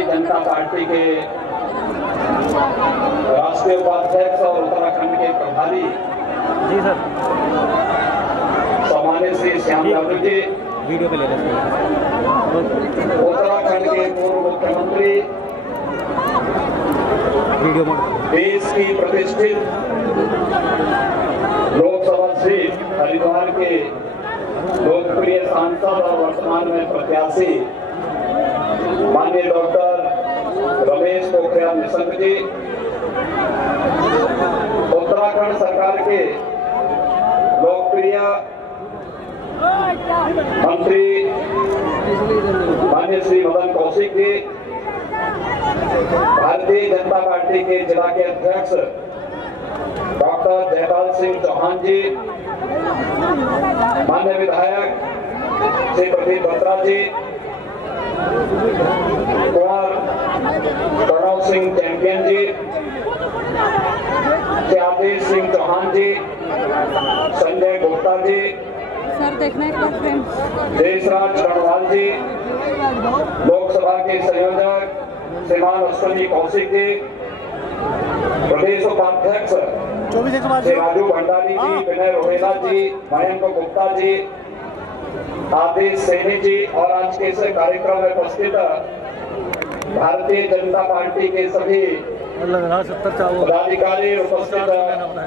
Bharatiya Janata party के राष्ट्रीय उपाध्यक्ष और उत्तराखंड के प्रभारी जी सर सम्मानित श्री श्याम यादव जी, वीडियो पे ले रहे उत्तराखंड के पूर्व मुख्यमंत्री, वीडियो मोड, देश की प्रतिष्ठित लोकसभा सीट हरिद्वार के लोकप्रिय सांसद और वर्तमान में प्रत्याशी माननीय डॉक्टर रमेश पोखरियाल निशंक जी, उत्तराखंड सरकार के लोकप्रिय मंत्री माननीय श्री मदन कौशिक जी, भारतीय जनता पार्टी के जिला के अध्यक्ष डॉक्टर जयपाल सिंह चौहान जी, माननीय विधायक श्री प्रदीप बत्रा जी, कुमार प्रणव सिंह चैंपियन जी, आदेश सिंह चौहान जी, संजय गुप्ता जी, सर देखना एक बार फ्रेंड, देशराज रणवाल जी, लोकसभा के संयोजक श्रीमान अश्विनी कौशिक जी, प्रदेश उपाध्यक्ष श्री राजू भंडारी जी, विनय रोहेला जी, मयंक गुप्ता जी, आदेश सैनी जी और आज के इस कार्यक्रम में उपस्थित भारतीय जनता पार्टी के सभी पदाधिकारी, उपस्थित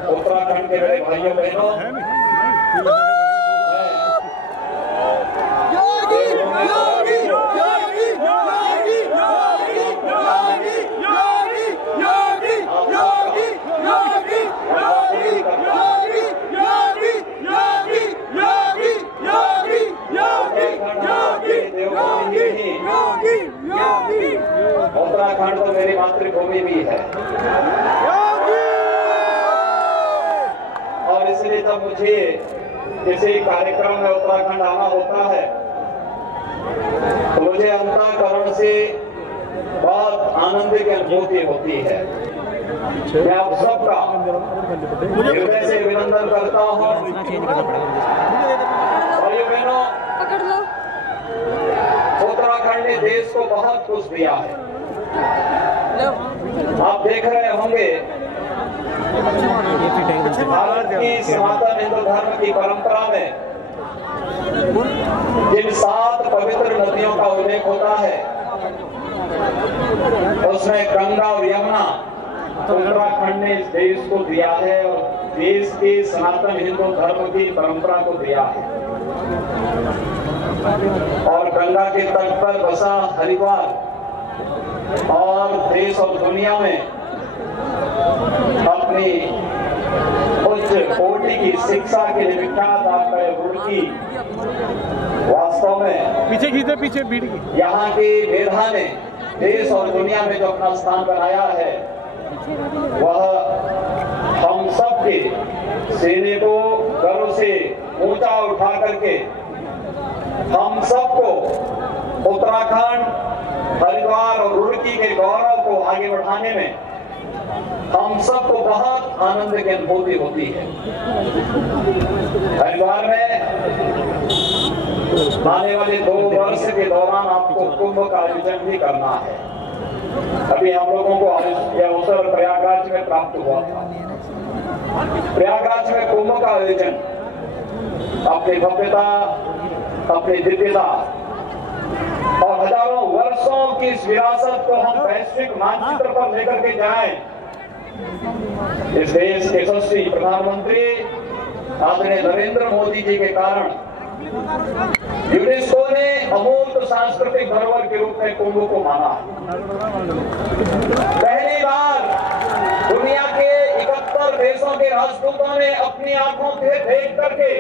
उत्तराखंड के बड़े भाइयों बहनों, उत्तराखंड तो मेरी मातृभूमि भी है और इसलिए जब मुझे किसी कार्यक्रम में उत्तराखंड आना होता है तो मुझे अंतःकरण से बहुत आनंद की अनुभूति होती है। मैं आप सबका हृदय से अभिनंदन करता हूँ। भाइयों बहनों, पकड़ लो। उत्तराखंड ने देश को बहुत कुछ दिया है। आप देख रहे होंगे भारत की सनातन हिंदू धर्म की परंपरा में जिन 7 पवित्र नदियों का उल्लेख होता है उसमें गंगा और यमुना उत्तराखंड ने इस देश को दिया है और देश के सनातन हिंदू धर्म की परंपरा को दिया है। और गंगा के तट पर बसा हरिद्वार और देश और दुनिया में अपनी उच्च कोटि की शिक्षा के लिए विख्यात आपका रुड़की वास्तव में पीछे खींचे, पीछे भीड़ की यहाँ की मेधा ने देश और दुनिया में जो अपना स्थान बनाया है वह हम सब के सीने को गर्व से ऊंचा उठा करके हम सबको उत्तराखंड, हरिद्वार और रुड़की के गौरव को आगे बढ़ाने में हम सबको बहुत आनंद की अनुभूति होती है। हरिद्वार में आने वाले 2 वर्ष के दौरान आपको कुंभ का आयोजन भी करना है। अभी हम लोगों को यह अवसर प्रयागराज में प्राप्त हुआ था। प्रयागराज में कुंभ का आयोजन अपनी भव्यता, अपनी दिव्यता और हजारों वर्षों की इस विरासत को हम वैश्विक मानचित्र पर लेकर के जाएं। इस देश के यशस्वी प्रधानमंत्री आदरणीय नरेंद्र मोदी जी के कारण यूनेस्को ने अमूर्त सांस्कृतिक धरोहर के रूप में कुंभ को माना। पहली बार दुनिया के 71 देशों के राजदूतों ने अपनी आंखों से देख करके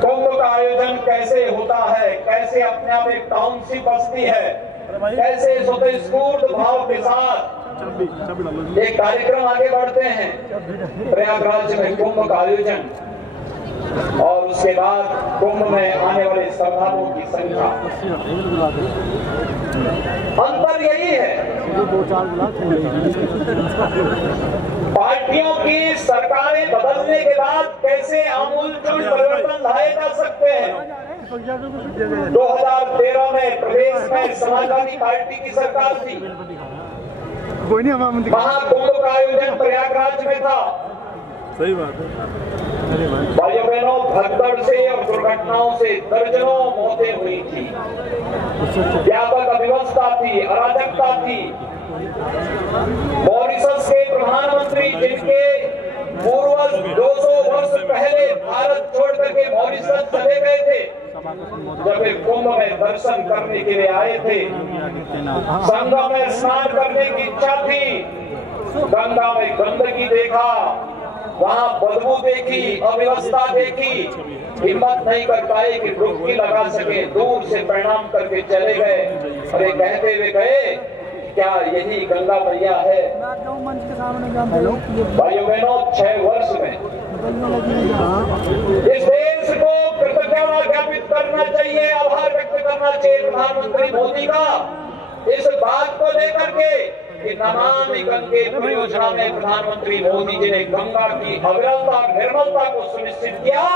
कुंभ का आयोजन कैसे होता है, कैसे अपने आप एक टाउनशिप बसती है, कैसे स्वतःस्फूर्त भाव के साथ एक कार्यक्रम आगे बढ़ते हैं। प्रयागराज में कुंभ का आयोजन और उसके बाद कुंभ में आने वाले श्रद्धालुओं की संख्या, अंतर यही है पार्टियों की सरकारें बदलने के बाद कैसे आमूलचूल परिवर्तन लाए जा सकते हैं। 2013 में प्रदेश में समाजवादी पार्टी की सरकार थी। महाकुंभ का आयोजन प्रयागराज में था। सही बात है। भाइयों बहनों, भगदड़ से और दुर्घटनाओं से दर्जनों मौतें हुई थी। व्यापक अव्यवस्था थी, अराजकता थी। मॉरिशस के प्रधानमंत्री, जिनके पूर्वज 200 वर्ष पहले भारत छोड़ करके मॉरिशस चले गए थे, जब वे कुंभ में दर्शन करने के लिए आए थे, संगम में स्नान करने की इच्छा थी, गंगा में गंदगी देखा, वहाँ बदबू देखी, अव्यवस्था देखी, हिम्मत नहीं कर पाए कि डुबकी लगा सके, दूर से प्रणाम करके चले गए और ये कहते हुए गए, क्या यही गंगा मैया है? भाइयों बहनों, 6 वर्ष में इस देश को कृतज्ञता ज्ञापित करना चाहिए, आभार व्यक्त करना चाहिए प्रधानमंत्री मोदी का, इस बात को लेकर के कि नमामि गंगे परियोजना में प्रधानमंत्री मोदी जी ने गंगा की अविरलता और निर्मलता को सुनिश्चित किया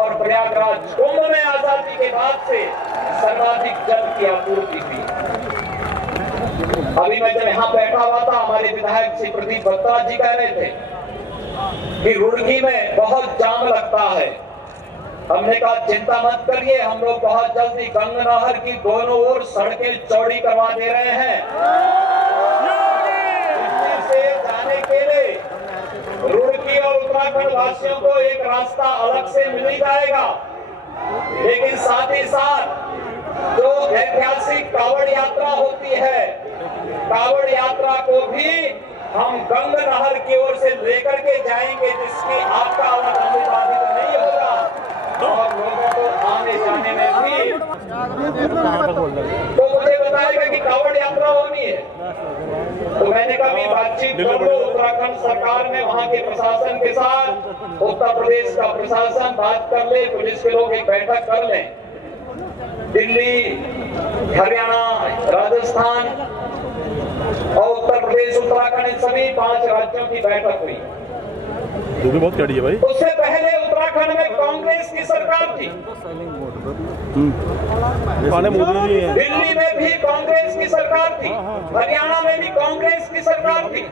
और प्रयागराज कुंभ में आजादी के बाद से सर्वाधिक जल की आपूर्ति हुई। अभी मैं जब यहाँ बैठा हुआ था, हमारे विधायक श्री प्रदीप बत्रा जी कह रहे थे कि रुड़की में बहुत जाम लगता है। हमने कहा चिंता मत करिए, हम लोग बहुत जल्दी गंगा नहर की दोनों ओर सड़कें चौड़ी करवा दे रहे हैं। दिल्ली से जाने के लिए रुड़की और उत्तराखंड वासियों को एक रास्ता अलग से मिल ही जाएगा, लेकिन साथ ही साथ जो ऐतिहासिक कावड़ यात्रा होती है, कावड़ यात्रा को भी हम गंगा नहर की ओर से लेकर के जाएंगे, जिसकी आपका आवाजाही बाधित नहीं होगा और लोगों को आने जाने में भी। तो मुझे बताएगा कि कावड़ यात्रा होनी है, तो मैंने कभी बातचीत कर लो उत्तराखंड सरकार में, वहाँ के प्रशासन के साथ, उत्तर प्रदेश का प्रशासन बात कर ले, पुलिस के लोग एक बैठक कर लें। दिल्ली, हरियाणा, राजस्थान और उत्तर प्रदेश, उत्तराखंड, सभी 5 राज्यों की बैठक हुई। जो भी बहुत कड़ी है भाई। उससे पहले उत्तराखंड में कांग्रेस की सरकार थी, मोदी जी हैं। दिल्ली में भी कांग्रेस की सरकार थी, हरियाणा में भी कांग्रेस की सरकार थी,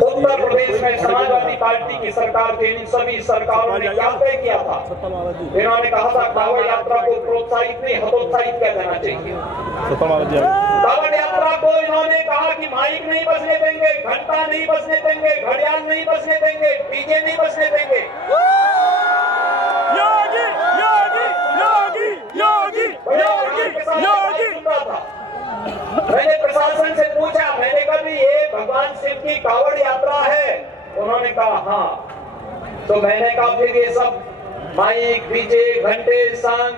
उत्तर प्रदेश में समाजवादी पार्टी की सरकार थी। इन सभी सरकारों ने क्या तय किया था? इन्होंने कहा था कावड़ यात्रा को प्रोत्साहित नहीं, हतोत्साहित किया जाना चाहिए। कावड़ यात्रा को इन्होंने कहा कि माइक नहीं बजने देंगे, घंटा नहीं बजने देंगे, घड़ियाल नहीं बजने देंगे, डीजे नहीं बजने देंगे। योगी योगी योगी योगी योगी योगी। मैंने प्रशासन से पूछा, मैंने कहा भी ये भगवान शिव की कावड़ यात्रा है? उन्होंने कहा हाँ। तो मैंने कहा फिर ये सब माइक, डीजे, घंटे, सांग,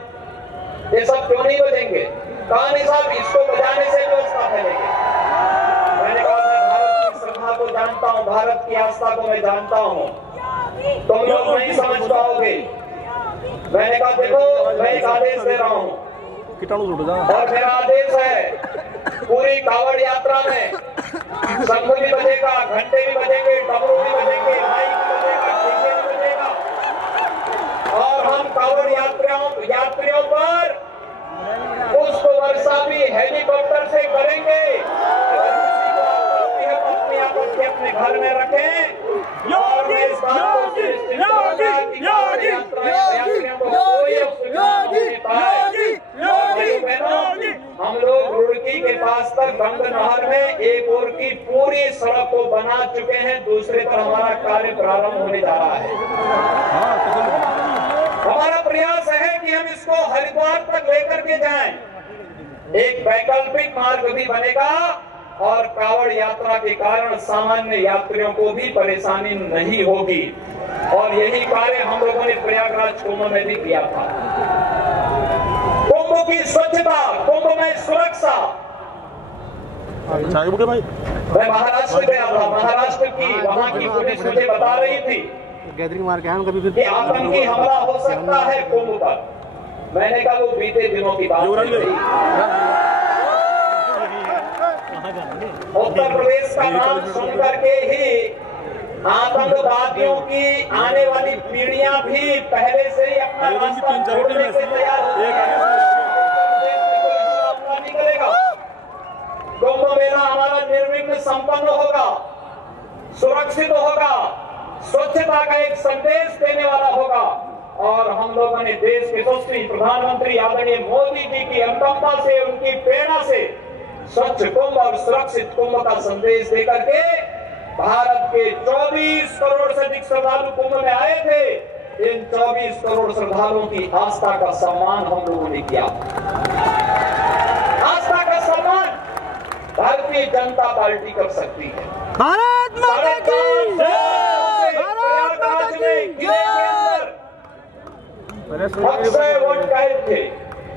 ये सब क्यों नहीं बजेंगे? कहा नहीं साहब, इसको बजाने से व्यवस्था फैलेगी। मैंने कहा मैं भारत की श्रद्धा को जानता हूँ, भारत की आस्था को मैं जानता हूँ, तुम लोग नहीं समझ पाओगे। मैंने कहा देखो, मैं एक आदेश दे रहा हूँ और मेरा आदेश है, पूरी कावड़ यात्रा में शंख भी बजेगा, घंटे भी बजेंगे, डमरू भी बजेंगे, माइक भी बजेगा, डीजे भी बजेगा और हम कावड़ यात्रियों पर पुष्प वर्षा भी हेलीकॉप्टर से करेंगे। अपनी आपत्ति अपने घर में रखें और इस बात को सुनिश्चित करूंगा कि कावड़ यात्रियों को कोई असुविधा नहीं पाए। हम लोग रुड़की के पास तक गंगा नहर में एक ओर की पूरी सड़क को बना चुके हैं, दूसरे पर हमारा कार्य प्रारंभ होने जा रहा है। हमारा प्रयास है कि हम इसको हरिद्वार तक लेकर के जाएं। एक वैकल्पिक मार्ग भी बनेगा और कावड़ यात्रा के कारण सामान्य यात्रियों को भी परेशानी नहीं होगी और यही कार्य हम लोगों ने प्रयागराज कुंभ में भी किया था। कुंभ की स्वच्छता, कुंभ में सुरक्षा। मैं महाराष्ट्र गया था, महाराष्ट्र की वहाँ की पुलिस मुझे बता रही थी गैदरिंग मार के आए कभी कि आतंकी हमला हो सकता है कुंभ पर। मैंने कहा वो बीते दिनों की बात है। उत्तर प्रदेश का नाम सुन करके ही आतंकवादियों की आने वाली पीढ़ियां भी पहले से ही अपना रास्ता छोड़ने के तैयार निकलेगा। कुंभ मेला हमारा निर्विघ्न संपन्न होगा, सुरक्षित होगा, स्वच्छता का एक संदेश देने वाला होगा और हम लोगों ने देश के यशस्वी प्रधानमंत्री आदरणीय मोदी जी की अनुकंपा से, उनकी प्रेरणा से स्वच्छ कुंभ और सुरक्षित कुंभ का संदेश देकर के भारत के 24 करोड़ से अधिक श्रद्धालु कुंभ में आए थे। इन 24 करोड़ श्रद्धालुओं की आस्था का सम्मान हम लोगों ने किया। आस्था का सम्मान भारतीय जनता पार्टी कर सकती है। भारत माता की जय! प्रयागराज में किले के अंदर अक्षय वट कैद थे,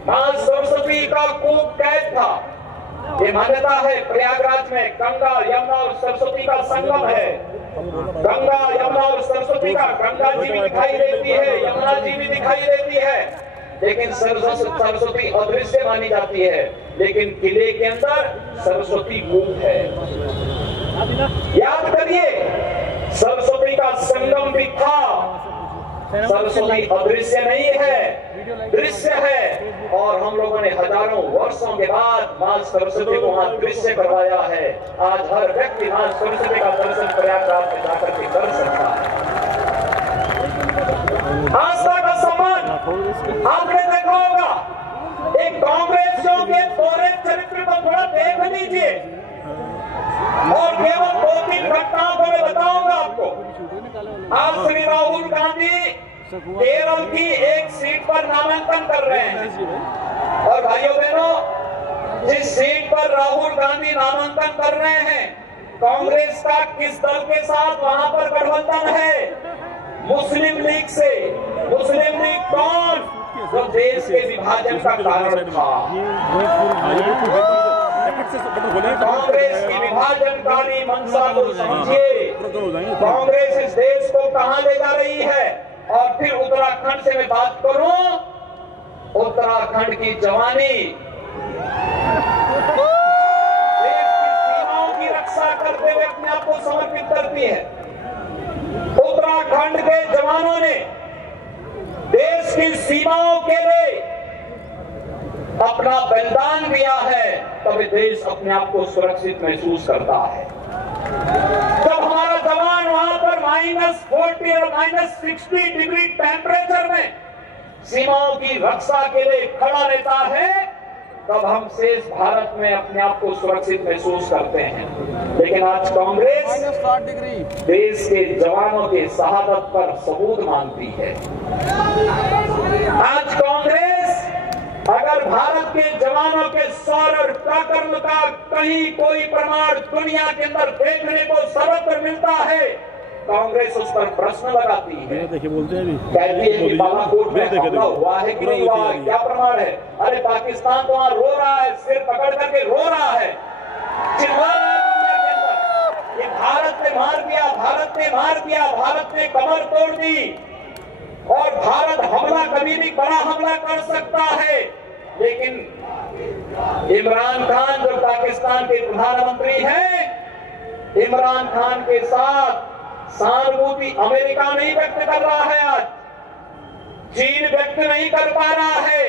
मां सरस्वती का कूप कैद था। ये मान्यता है प्रयागराज में गंगा, यमुना और सरस्वती का संगम है। गंगा, यमुना और सरस्वती का, गंगा जी भी दिखाई देती है, यमुना जी भी दिखाई देती है, लेकिन सरस्वती अदृश्य मानी जाती है। लेकिन किले के अंदर सरस्वती कूप है। याद करिए, सरस्वती का संगम भी था। सरस्वती अदृश्य नहीं है, दृश्य है। और हम लोगों ने हजारों वर्षों के बाद मां सरस्वती को वहां दृश्य करवाया है। आज हर व्यक्ति मां सरस्वती का दर्शन प्रयागराज में जाकर के कर सकता है। आस्था का सम्मान आपने देखा होगा। एक कांग्रेसियों के पूरे चरित्र को थोड़ा देख लीजिए और केवल 2-3 घटनाओं को मैं बताऊंगा आपको। आज श्री राहुल गांधी केरल की एक सीट पर नामांकन कर रहे हैं और भाइयों बहनों, जिस सीट पर राहुल गांधी नामांकन कर रहे हैं, कांग्रेस का किस दल के साथ वहां पर गठबंधन है? मुस्लिम लीग से। मुस्लिम लीग कौन? जो देश के विभाजन का कारण था। कांग्रेस की विभाजनकारी मंशा को समझिए। कांग्रेस इस देश को कहां ले जा रही है? और फिर उत्तराखंड से मैं बात करूं, उत्तराखंड की जवानी देश की सीमाओं की रक्षा करते हुए अपने आप को समर्पित करती है। उत्तराखंड के जवानों ने देश की सीमाओं के लिए अपना बलिदान दिया है, तभी देश अपने आप को सुरक्षित महसूस करता है। जब हमारा जवान वहां पर -40 और -60 डिग्री टेम्परेचर में सीमाओं की रक्षा के लिए खड़ा रहता है, तब हम शेष भारत में अपने आप को सुरक्षित महसूस करते हैं। लेकिन आज कांग्रेस -60 डिग्री देश के जवानों के शहादत पर सबूत मांगती है। आज कांग्रेस अगर भारत के जवानों के शौर्य और पराक्रम का कहीं कोई प्रमाण दुनिया के अंदर देखने को सर्वत्र मिलता है, कांग्रेस उस पर प्रश्न लगाती है। बोलते हैं कहती है कि बालाकोट में हमला हुआ है कि नहीं हुआ, क्या प्रमाण है? अरे पाकिस्तान तो वहां रो रहा है, सिर पकड़ करके रो रहा है, चिल्ला रहा है दुनिया के अंदर, ये भारत ने मार दिया, भारत ने मार दिया, भारत ने कमर तोड़ दी और भारत हमला कभी भी बड़ा हमला कर सकता है। लेकिन इमरान खान जो पाकिस्तान के प्रधानमंत्री हैं, इमरान खान के साथ सहानुभूति अमेरिका नहीं व्यक्त कर रहा है, आज चीन व्यक्त नहीं कर पा रहा है।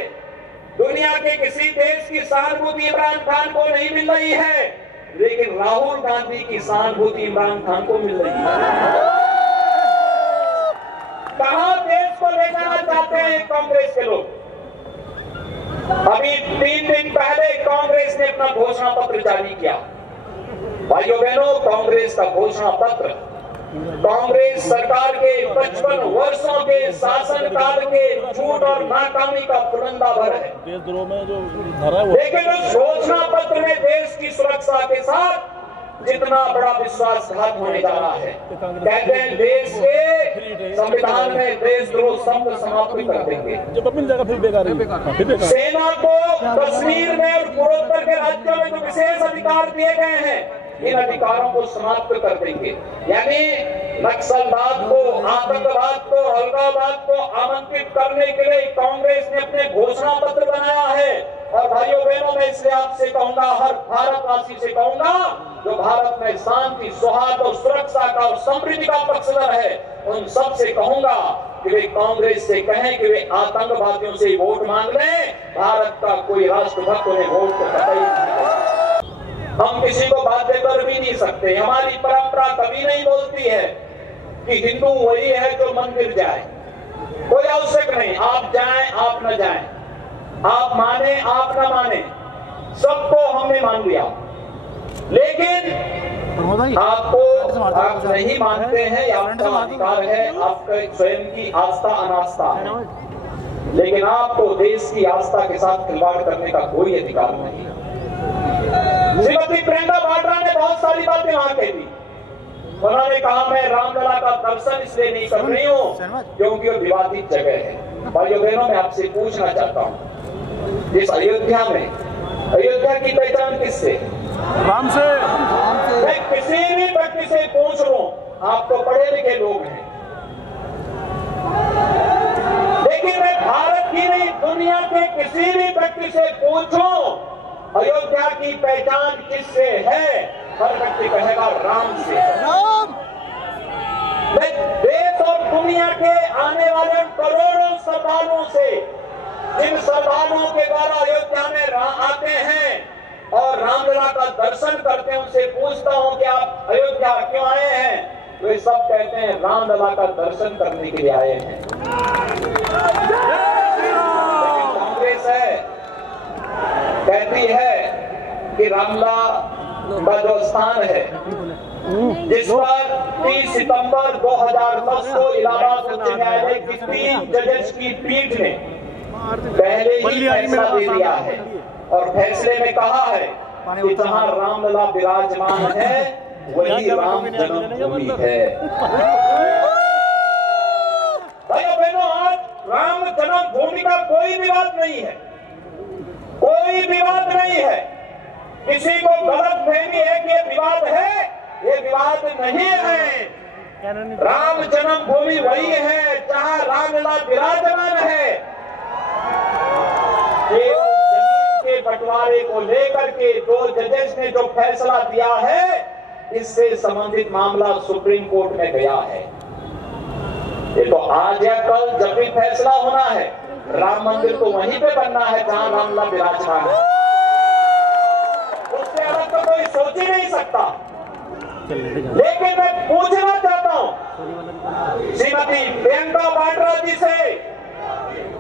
दुनिया के किसी देश की सहानुभूति इमरान खान को नहीं मिल रही है, लेकिन राहुल गांधी की सहानुभूति इमरान खान को मिल रही है। कहां देश को ले जाना चाहते हैं कांग्रेस के लोग? अभी 3 दिन पहले कांग्रेस ने अपना घोषणा पत्र जारी किया। भाइयों बहनों, कांग्रेस का घोषणा पत्र कांग्रेस सरकार के 55 वर्षों के शासनकाल के झूठ और नाकामी का पुरंदाभर है। देशद्रोह में जो धरा है, लेकिन उस घोषणा पत्र में देश की सुरक्षा के साथ जितना बड़ा विश्वासघात होने जा रहा है। कहते हैं देश के संविधान में देशद्रोह शब्द समाप्त कर देंगे। जब मिल जाएगा फिर बेकार है। सेना को कश्मीर में और पूर्वोत्तर के राज्यों में जो विशेष अधिकार दिए गए हैं, इन अधिकारों को समाप्त कर देंगे। यानी नक्सलवाद को, आतंकवाद को, अलगाववाद को आमंत्रित करने के लिए कांग्रेस ने अपने घोषणा पत्र बनाया है। और भाइयों बहनों, मैं इसलिए आपसे कहूंगा, हर भारतवासी से कहूंगा जो भारत में शांति, सौहार्द और सुरक्षा का और समृद्धि का पक्षधर है, उन सब से कहूंगा कि वे कांग्रेस से कहें कि वे आतंकवादियों से वोट मांग लें। भारत का कोई राष्ट्रभक्त उन्हें वोट तो कतई नहीं। हम किसी को बाध्य कर भी नहीं सकते। हमारी परंपरा कभी नहीं बोलती है कि हिंदू वही है जो मंदिर जाए, कोई आवश्यक नहीं। आप जाएं, आप न जाएं, आप माने, आप न माने, सबको हमने मान लिया। लेकिन आपको आप नहीं मानते हैं, आपका अधिकार है, आपका स्वयं की आस्था अनास्था है, लेकिन आपको देश की आस्था के साथ खिलवाड़ करने का कोई अधिकार नहीं। श्रीमती प्रियंका वाड्रा ने बहुत सारी बातें वहां कही थी। उन्होंने कहा मैं रामलला का दर्शन इसलिए नहीं कर रही हूँ क्योंकि वो विवादित जगह है। भाइयों बहनों, मैं आपसे पूछना चाहता हूँ, इस अयोध्या में, अयोध्या की पहचान किससे? राम से। मैं किसी भी व्यक्ति से पूछ लूं, आप तो पढ़े लिखे लोग हैं, लेकिन मैं भारत की नहीं दुनिया के किसी भी व्यक्ति से पूछूं अयोध्या की पहचान किससे है, हर व्यक्ति कहेगा राम से। मैं देश और दुनिया के आने वाले करोड़ों श्रद्धालुओं से, जिन श्रद्धालुओं के द्वारा अयोध्या में आते हैं और रामलला का दर्शन करते हैं, उनसे पूछता हूं कि आप अयोध्या क्यों आए हैं? वे सब कहते हैं रामलला का दर्शन करने के लिए आए हैं। लेकिन कांग्रेस है, कहती है कि रामलला का जो स्थान है, जिस पर 30 सितंबर 2010 को इलाहाबाद उच्च न्यायालय की 3 जजेस की पीठ ने पहले ही फैसला दे दिया है और फैसले में कहा है कि जहां रामलला विराजमान है वही राम जन्मभूमि है। भाइयों बहनों, आज राम जन्मभूमि का कोई विवाद नहीं है, कोई विवाद नहीं है। किसी को गलत फहमी है कि ये विवाद है, ये विवाद नहीं है। राम जन्मभूमि वही है जहां रामलला विराजमान है। जमीन के बंटवारे को लेकर के 2 जजेस ने जो फैसला दिया है, इससे संबंधित मामला सुप्रीम कोर्ट में गया है। ये तो आज या कल जब भी फैसला होना है, राम मंदिर तो वहीं पे बनना है जहां रामलला विराजमान है, उससे अलग तो कोई सोच ही नहीं सकता। लेकिन मैं पूछना चाहता हूं श्रीमती प्रियंका वाड्रा जी से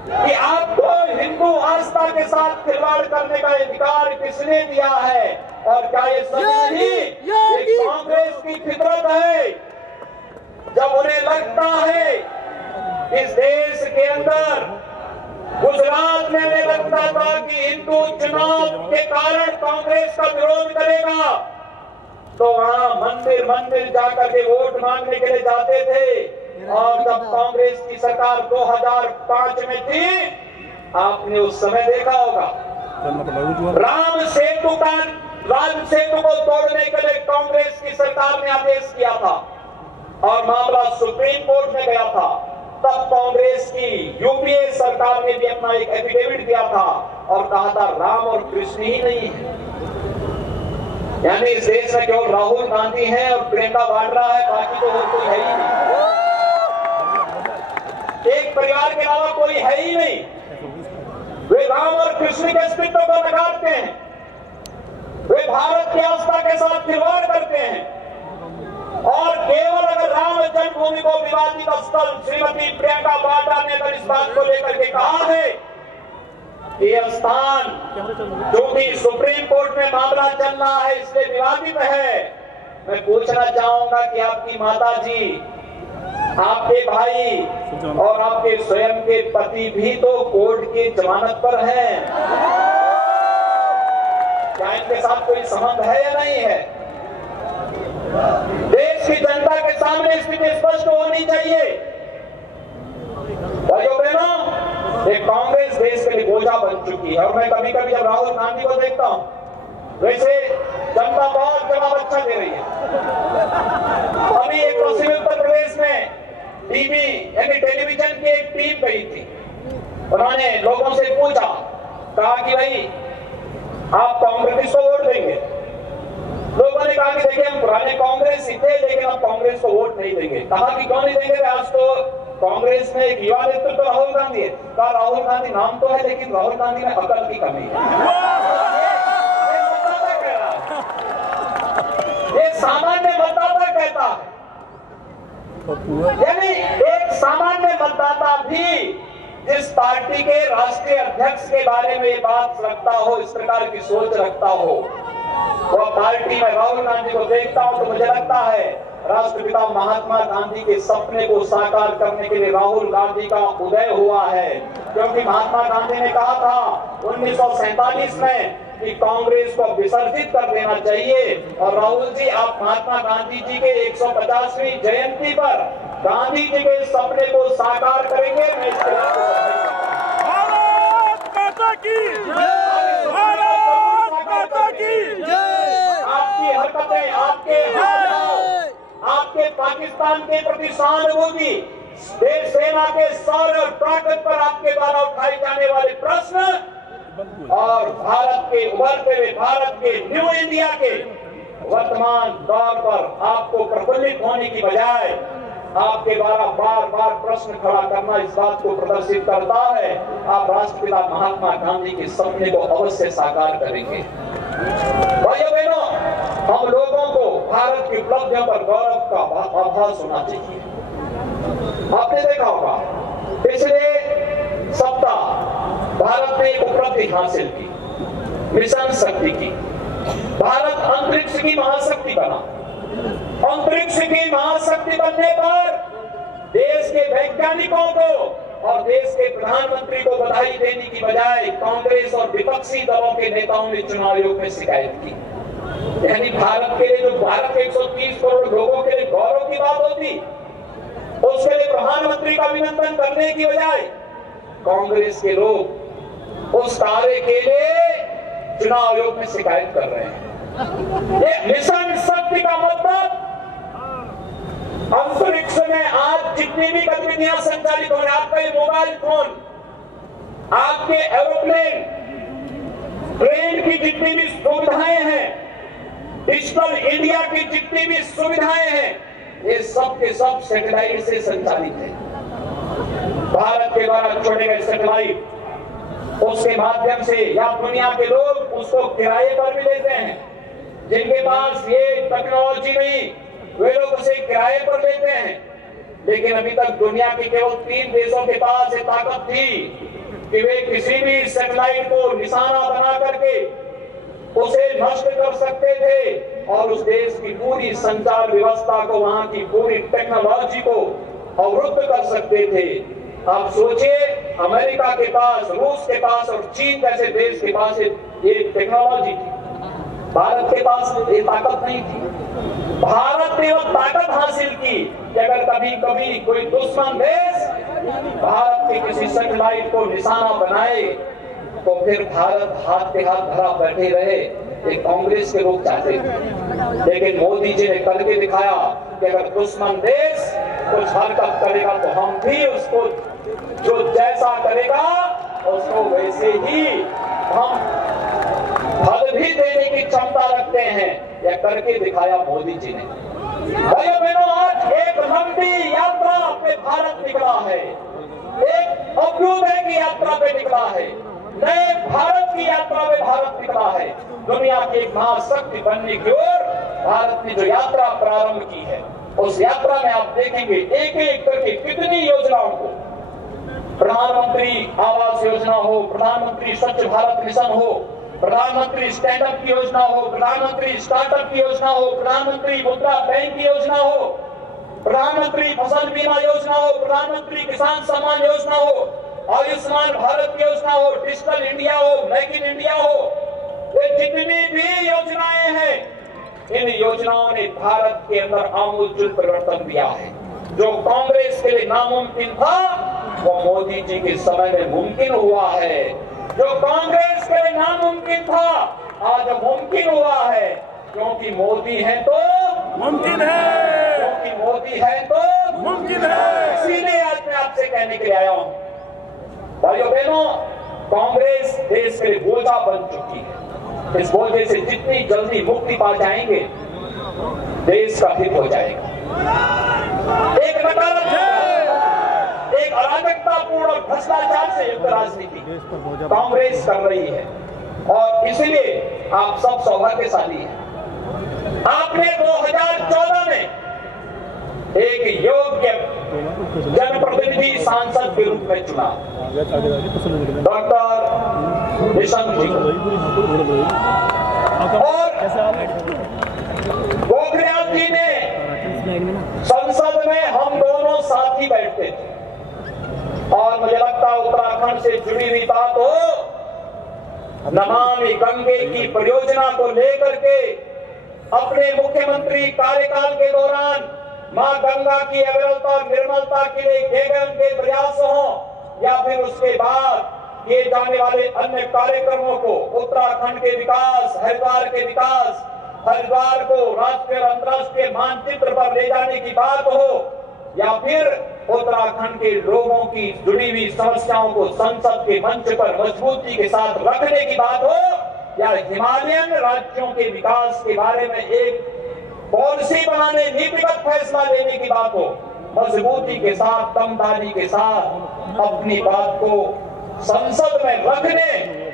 कि आपको हिंदू आस्था के साथ खिलवाड़ करने का अधिकार किसने दिया है? और क्या ये सच नहीं ये कांग्रेस की फितरत है? जब उन्हें लगता है इस देश के अंदर, गुजरात में उन्हें लगता था कि हिंदू चुनाव के कारण कांग्रेस का विरोध करेगा, तो वहां मंदिर मंदिर जाकर के वोट मांगने के लिए जाते थे। और जब कांग्रेस की सरकार 2005 में थी, आपने उस समय देखा होगा राम सेतु को तोड़ने के लिए कांग्रेस की सरकार ने आदेश किया था और मामला सुप्रीम कोर्ट में गया था। तब कांग्रेस की यूपीए सरकार ने भी अपना एक एफिडेविट दिया था और कहा था राम और कृष्ण ही नहीं है, यानी इस देश में केवल राहुल गांधी है और प्रियंका वाड्रा है, बाकी तो और कोई है ही नहीं। एक परिवार के अलावा कोई है ही नहीं। वे राम और कृष्ण के अस्तित्व को नकारते हैं, वे भारत की आस्था के साथ खिलवाड़ करते हैं। और केवल अगर राम जन्मभूमि को विवादित स्थल, श्रीमती प्रियंका वाड्रा ने अगर इस बात को लेकर के कहा है कि यह स्थान क्योंकि सुप्रीम कोर्ट में मामला चल रहा है इसलिए विवादित है, मैं पूछना चाहूंगा कि आपकी माता जी, आपके भाई और आपके स्वयं के पति भी तो कोर्ट की जमानत पर हैं, क्या इनके साथ कोई संबंध है या नहीं है? देश की जनता के सामने स्थिति स्पष्ट होनी चाहिए। भाइयों बहनों, एक कांग्रेस देश के लिए बोझा बन चुकी है। और मैं कभी कभी जब राहुल गांधी को देखता हूं, वैसे जनता बहुत जवाब अच्छा दे रही है। अभी एक पश्चिमी उत्तर प्रदेश में टीवी यानी टेलीविजन की एक टीम गई थी, उन्होंने लोगों से पूछा, कहा कि भाई आप कांग्रेस को वोट देंगे। लोगों ने कहा कि देखिए हम पुराने कांग्रेस ही थे लेकिन हम कांग्रेस को वोट नहीं देंगे। कहा कि क्यों नहीं देंगे? आज तो कांग्रेस में एक युवा नेतृत्व तो राहुल गांधी है। कहा राहुल गांधी नाम तो है लेकिन राहुल गांधी में अकल की कमी है। ये मतदाता कह रहा है, ये सामान्य मतदाता कहता है। यानी एक सामान्य मतदाता भी जिस पार्टी के राष्ट्रीय अध्यक्ष के बारे में ये बात रखता हो, इस प्रकार की सोच रखता हो, वह पार्टी में राहुल गांधी को देखता हूं तो मुझे लगता है राष्ट्रपिता महात्मा गांधी के सपने को साकार करने के लिए राहुल गांधी का उदय हुआ है। क्योंकि महात्मा गांधी ने कहा था 1947 में कि कांग्रेस को विसर्जित कर देना चाहिए। और राहुल जी, आप महात्मा गांधी जी के 150वीं जयंती पर गांधी जी के सपने को साकार करेंगे। मैं इसके लिए भारत माता की जय, भारत माता की जय। आपकी हरकतें, आपके पाकिस्तान के प्रति सहानुभूति, देश सेना के शौर्य और ताकत पर आपके द्वारा उठाए जाने वाले प्रश्न और भारत के उभरते हुए भारत के न्यू इंडिया के वर्तमान दौर पर आपको प्रफुल्लित होने की बजाय आपके द्वारा बार बार प्रश्न खड़ा करना इस बात को प्रदर्शित करता है आप राष्ट्रपिता महात्मा गांधी के सपने को अवश्य साकार करेंगे। भाइयों बहनों, हम लोगों को भारत की उपलब्धियों पर गौरव का आभास होना चाहिए। आपने देखा होगा पिछले सप्ताह भारत ने एक उपलब्धि हासिल की, मिशन शक्ति की। भारत अंतरिक्ष की महाशक्ति बना। अंतरिक्ष की महाशक्ति बनने पर देश के वैज्ञानिकों को और देश के प्रधानमंत्री को बधाई देने की बजाय कांग्रेस और विपक्षी दलों के नेताओं ने चुनाव आयोग में शिकायत की। यानी भारत के लिए, जो भारत के 130 करोड़ लोगों के लिए गौरव की बात होती, उसके लिए प्रधानमंत्री का अभिनंदन करने की बजाय कांग्रेस के लोग उस कार्य के लिए चुनाव आयोग में शिकायत कर रहे हैं। ये मिशन शक्ति का मतलब अंतरिक्ष में आज जितनी भी गतिविधियां संचालित हो रही, आपका ये मोबाइल फोन, आपके एरोप्लेन, ट्रेन की जितनी भी सुविधाएं हैं, डिजिटल इंडिया की जितनी भी सुविधाएं हैं, ये सब के सब सैटेलाइट से संचालित है। भारत के द्वारा छोड़े गए सैटेलाइट, उसके माध्यम से या दुनिया के लोग उसको किराए पर भी लेते हैं। जिनके पास ये टेक्नोलॉजी नहीं, वे लोग उसे किराए पर लेते हैं। लेकिन अभी तक दुनिया के केवल 3 देशों के पास ये ताकत थी कि वे किसी भी सैटेलाइट को निशाना बना करके उसे नष्ट कर सकते थे और उस देश की पूरी संचार व्यवस्था को, वहां की पूरी टेक्नोलॉजी को अवरुद्ध कर सकते थे। आप सोचिए, अमेरिका के पास, रूस के पास और चीन जैसे देश के पास ये टेक्नोलॉजी थी, भारत के पास ये ताकत नहीं थी। भारत ने वो ताकत हासिल की कि अगर कभी कभी कोई दुश्मन देश भारत के किसी सैटेलाइट को निशाना बनाए तो फिर भारत हाथ पे हाथ धरा बैठे रहे। ये कांग्रेस के लोग चाहते थे, लेकिन मोदी जी ने करके दिखाया कि अगर दुश्मन देश कुछ हरकत करेगा तो हम भी उसको जो जैसा करेगा उसको वैसे ही हम फल भी देने की क्षमता रखते हैं। यह करके दिखाया मोदी जी ने। भाइयों बहनों, आज एक लंबी यात्रा पे भारत निकला है, एक अभ्युदय की यात्रा पे निकला है, नए भारत की यात्रा पे भारत निकला है। दुनिया की एक महाशक्ति बनने की ओर भारत ने जो यात्रा प्रारंभ की है, उस यात्रा में आप देखेंगे एक एक करके कितनी योजनाओं को, प्रधानमंत्री आवास योजना हो, प्रधानमंत्री स्वच्छ भारत मिशन हो, प्रधानमंत्री स्टैंड अप की योजना हो, प्रधानमंत्री स्टार्टअप की योजना हो, प्रधानमंत्री मुद्रा बैंक की योजना हो, प्रधानमंत्री फसल बीमा योजना हो, प्रधानमंत्री किसान सम्मान योजना हो, आयुष्मान भारत की योजना हो, डिजिटल इंडिया हो, मेक इन इंडिया हो, ये जितनी भी योजनाएं हैं, इन योजनाओं ने भारत के अंदर आमूलचूल परिवर्तन दिया है। जो कांग्रेस के लिए नामुमकिन था वो मोदी जी के समय में मुमकिन हुआ है। जो कांग्रेस के लिए नामुमकिन था आज मुमकिन हुआ है, क्योंकि मोदी है तो मुमकिन है, क्योंकि मोदी है तो मुमकिन है। इसीलिए आज मैं आपसे कहने के लिए आया हूं, भाइयों बहनों, कांग्रेस देश के लिए बोझा बन चुकी है। इस बोझे से जितनी जल्दी मुक्ति पा जाएंगे, देश का हित हो जाएगा। एक नकारात्मक, एक अराजकतापूर्ण भ्रष्टाचार से युक्त राजनीति कांग्रेस कर रही है और इसलिए आप सब सौभाग्यशाली हैं। आपने 2014 में एक योग्य जनप्रतिनिधि सांसद के रूप में चुना डॉक्टर निशंक जी और पोखरियाल जी ने संसद में हम दोनों साथ ही बैठते थे और मुझे लगता है उत्तराखंड से जुड़ी हुई बात हो, नमामि गंगे की परियोजना को लेकर के अपने मुख्यमंत्री कार्यकाल के दौरान मां गंगा की अविरलता और निर्मलता के लिए किए गए उनके प्रयास हो या फिर उसके बाद किए जाने वाले अन्य कार्यक्रमों को उत्तराखंड के विकास, हरिद्वार के विकास, हरिद्वार को राष्ट्रीय और अंतर्राष्ट्रीय मानचित्र पर ले जाने की बात हो या फिर उत्तराखंड के लोगों की जुड़ी हुई समस्याओं को संसद के मंच पर मजबूती के साथ रखने की बात हो या हिमालयन राज्यों के विकास के बारे में एक पॉलिसी बनाने, नीतिगत फैसला लेने की बात हो, मजबूती के साथ, दमदारी के साथ अपनी बात को संसद में रखने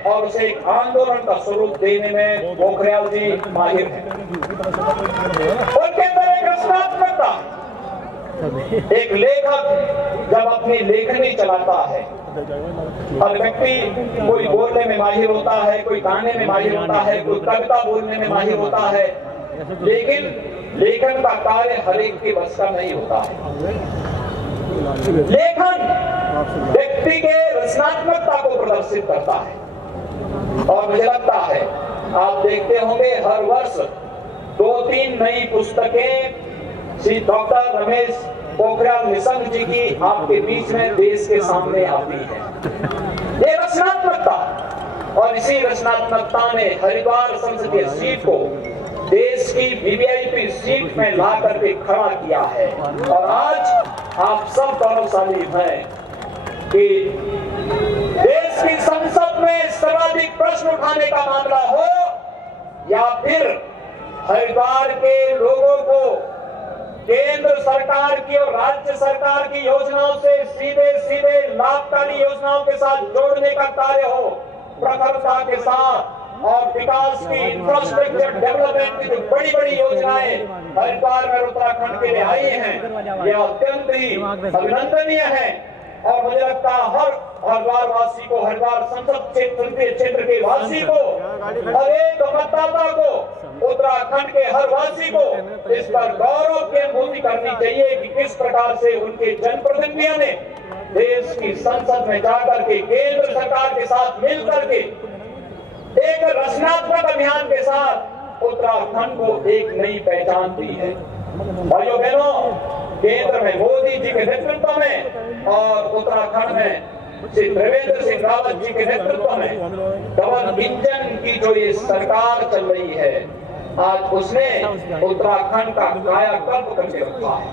और उसे एक आंदोलन का स्वरूप देने में पोखरियाल जी माहिर हैं। उनके अंदर एक रचनात्मकता, एक लेखक जब अपनी लेखनी चलाता है, हर व्यक्ति कोई बोलने में माहिर होता है, कोई गाने में माहिर होता है, कोई कविता बोलने में माहिर होता है, लेकिन लेखन का कार्य हर एक के बस का नहीं होता है। लेखन व्यक्ति के रचनात्मकता को प्रदर्शित करता है और मुझे लगता है आप देखते होंगे हर वर्ष 2-3 नई पुस्तकें श्री डॉक्टर रमेश पोखरियाल निशंक जी की आपके बीच में देश के सामने आती है। ये रचनात्मकता और इसी रचनात्मकता ने हरिद्वार संसदीय सीट को देश की वीवीआईपी सीट में ला करके खड़ा किया है और आज आप सब गौरवशाली हैं कि देश की संसद में सर्वाधिक प्रश्न उठाने का मामला हो या फिर हरिद्वार के लोगों को केंद्र सरकार की और राज्य सरकार की योजनाओं से सीधे सीधे लाभकारी योजनाओं के साथ जोड़ने का कार्य हो, प्रखरता के साथ और विकास की इंफ्रास्ट्रक्चर डेवलपमेंट की जो बड़ी बड़ी योजनाएं हरिद्वार में उत्तराखंड के लिए आई हैं, ये अत्यंत ही अभिनंदनीय है और मुझे लगता है हर हरिद्वार वासी को, हरिद्वार संसद क्षेत्र के वासी को, हर एक मतदाता को, उत्तराखंड के हर वासी को इस पर गौरव की अनुभूति करनी चाहिए कि किस प्रकार से उनके जनप्रतिनिधियों ने देश की संसद में जाकर के केंद्र सरकार के साथ मिलकर के एक रचनात्मक अभियान के साथ उत्तराखंड को एक नई पहचान दी है। भाइयों बहनों, केंद्र में मोदी जी के नेतृत्व में और उत्तराखंड में श्री त्रिवेंद्र सिंह रावत जी के नेतृत्व में डबल इंजन की जो ये सरकार चल रही है, आज उसने उत्तराखंड का कायाकल्प करके रखा है।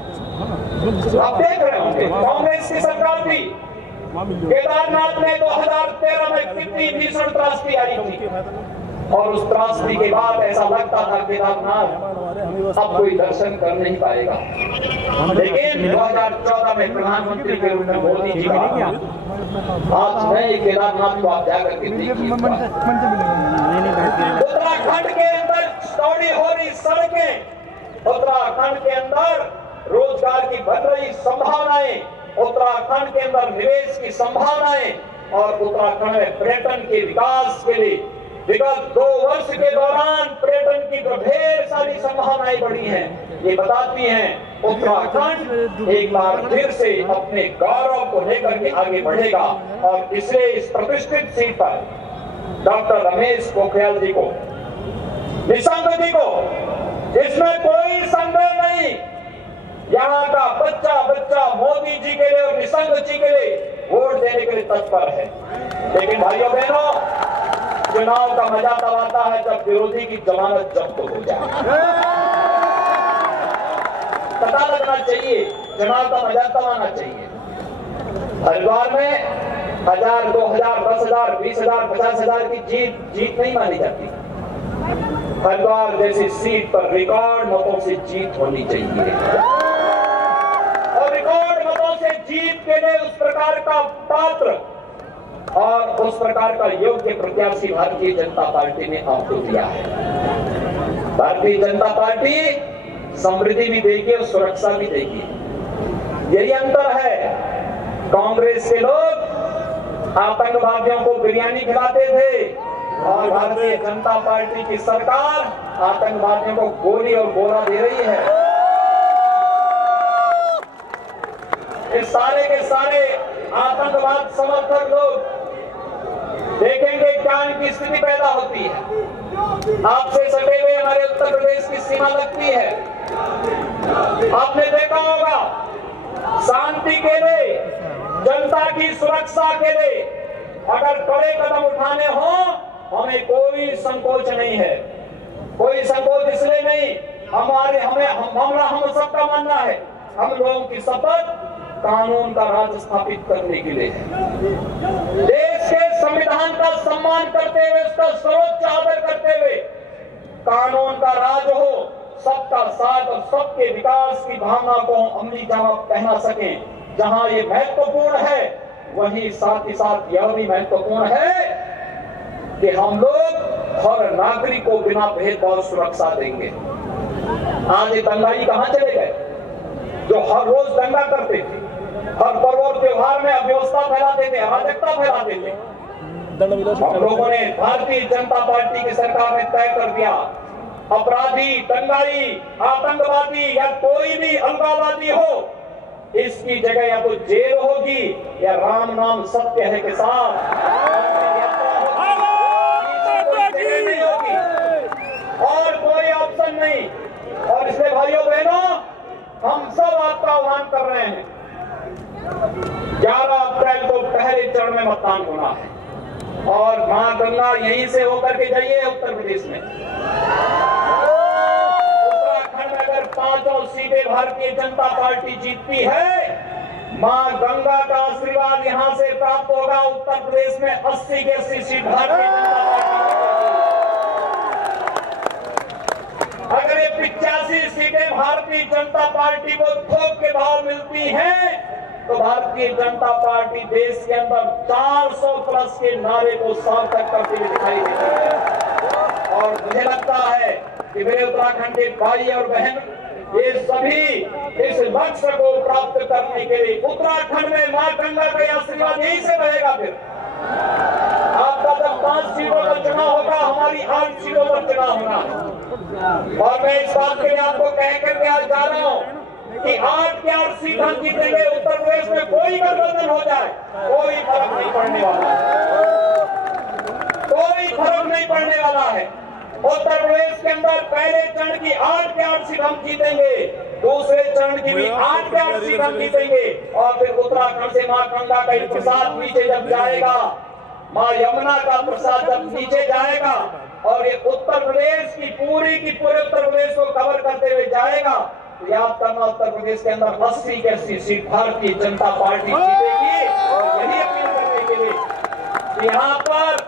आप देख रहे होंगे कांग्रेस की सरकार थी, केदारनाथ में 2013 में कितनी भीषण त्रासदी आई थी और उस त्रासदी के बाद ऐसा लगता था केदारनाथ अब कोई दर्शन कर नहीं पाएगा, लेकिन 2014 में प्रधानमंत्री के रूप में मोदी जी का आज नए केदारनाथ को आप जाकर के देखिए। उत्तराखंड के अंदर चौड़ी हो रही सड़कें, उत्तराखंड के अंदर रोजगार की बढ़ रही संभावनाएं, उत्तराखंड के अंदर निवेश की संभावनाएं और उत्तराखंड में पर्यटन के विकास के लिए विगत 2 वर्ष के दौरान पर्यटन की जो ढेर सारी संभावनाएं बढ़ी हैं, ये बताती हैं उत्तराखंड एक बार फिर से अपने गौरव को लेकर के आगे बढ़ेगा और इसलिए इस प्रतिष्ठित सीट पर डॉक्टर रमेश पोखरियाल जी को, निशंक जी को, इसमें कोई संदेह नहीं, यहाँ का बच्चा बच्चा मोदी जी के लिए और निशंक जी के लिए वोट देने के लिए तत्पर है। लेकिन भाइयों बहनों, चुनाव का मजा तब आता है जब विरोधी की जमानत जब्त हो जाए। पता लगना चाहिए, चुनाव का मजा तब आना चाहिए। हरिद्वार में 1000, 2000, 10,000, 20,000, 50,000 की जीत नहीं मानी जाती। हरिद्वार जैसी सीट पर रिकॉर्ड मतों से जीत होनी चाहिए और रिकॉर्ड मतों से जीत के लिए उस प्रकार का पात्र और उस प्रकार का योग्य प्रत्याशी भारतीय जनता पार्टी ने आपको दिया है। भारतीय जनता पार्टी समृद्धि भी देगी और सुरक्षा भी देगी। यही अंतर है। कांग्रेस के लोग आतंकवादियों को बिरयानी खिलाते थे और भारतीय जनता पार्टी की सरकार आतंकवादियों को गोली और गोला दे रही है। इस सारे के सारे आतंकवाद समर्थक लोग देखेंगे क्या इनकी स्थिति पैदा होती है। आपसे सटे हुए हमारे उत्तर प्रदेश की सीमा लगती है। आपने देखा होगा शांति के लिए, जनता की सुरक्षा के लिए अगर कड़े कदम उठाने हो हमें कोई संकोच नहीं है। कोई संकोच इसलिए नहीं, हम सबका मानना है हम लोगों की शपथ कानून का राज स्थापित करने के लिए है। देश के संविधान का सम्मान करते हुए, उसका सर्वोच्च आदर करते हुए कानून का राज हो, सबका साथ और सबके विकास की भावना को अमली जामा पहना सके। जहां ये महत्वपूर्ण है वहीं साथ ही साथ यह भी महत्वपूर्ण है कि हम लोग हर नागरिक को बिना भेदभाव सुरक्षा देंगे। आज ये दंगाई कहां चले गए जो हर रोज दंगा करते थे, हर पर्व और त्योहार में अव्यवस्था फैलाते थे, अराजकता फैलाते थे। हम लोगों ने, भारतीय जनता पार्टी की सरकार ने तय कर दिया अपराधी, दंगाई, आतंकवादी या कोई भी अलगाववादी हो, इसकी जगह या तो जेल होगी या राम नाम सत्य है के साथ नहीं होगी और कोई ऑप्शन नहीं। और इसलिए भाइयों बहनों, हम सब आपका आह्वान कर रहे हैं 11 अप्रैल को पहले चरण में मतदान होना है और मां गंगा यहीं से होकर के जाइए उत्तर प्रदेश में। उत्तराखंड में अगर 5 सीटें भारतीय जनता पार्टी जीतती है, मां गंगा का आशीर्वाद यहां से प्राप्त होगा। उत्तर प्रदेश में 80 की 80 सीट भारतीय जनता पार्टी। अगर ये 85 सीटें भारतीय जनता पार्टी को थोक के भाव मिलती हैं, तो भारतीय जनता पार्टी देश के अंदर 400 प्लस के नारे को सार्थक करते हुए दिखाई देती है। और मुझे लगता है कि मेरे उत्तराखंड के भाई और बहन ये सभी इस लक्ष्य को प्राप्त करने के लिए उत्तराखंड में मां गंगा का आशीर्वाद यहीं से रहेगा। फिर आपका जब 5 सीटों पर चुनाव होगा, हमारी 8 सीटों पर चुनाव होना। और मैं इस बात के लिए आपको कह करके आज जा रहा हूँ कि 8 की 8 सीट हम जीतेंगे। उत्तर प्रदेश में कोई गठबंधन हो जाए कोई फर्क नहीं पड़ने वाला है, कोई फर्क नहीं पड़ने वाला है। उत्तर प्रदेश के अंदर पहले चरण की 8 की 8 सीट हम जीतेंगे, दूसरे चरण की भी 8 की 8 सीट हम जीतेंगे। और फिर उत्तराखंड से मां गंगा का प्रसाद नीचे जब जाएगा, मां यमुना का प्रसाद जब नीचे जाएगा और ये उत्तर प्रदेश की पूरे उत्तर प्रदेश को कवर करते हुए जाएगा, तो याद करना उत्तर प्रदेश के अंदर 80 की 80 सीट भारतीय जनता पार्टी जीतेगी। और यही अपील करने के लिए यहाँ पर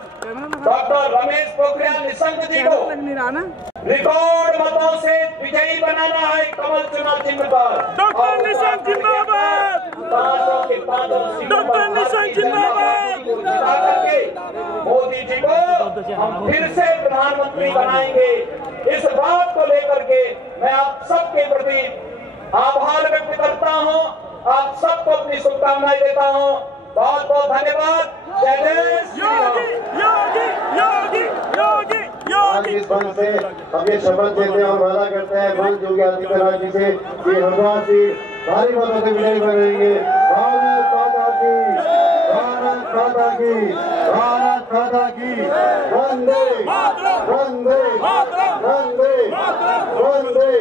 डॉक्टर रमेश पोखरियाल निशंक जी को रिकॉर्ड मतों से विजयी बनाना है कमल चुनाव चिन्ह पर। डॉक्टर निशंक जिंदाबाद, डॉक्टर निशंक जिंदाबाद। मोदी जी को हम फिर से प्रधानमंत्री बनाएंगे। इस बात को लेकर के मैं आप सबके प्रति आभार व्यक्त करता हूं, आप सबको अपनी शुभकामनाएं देता हूं। बहुत बहुत धन्यवाद। जय जय श्री राम। इस बल से हम ये शपथ देते हैं और वादा करते हैं बल योगी आदित्यनाथ जी से कि हरिद्वार से भारी मतों से विजयी बनेंगे। भारत माता की, भारत माता की, भारत माता की। वंदे वंदे वंदे वंदे।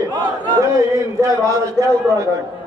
जय हिंद, जय भारत, जय उत्तराखंड।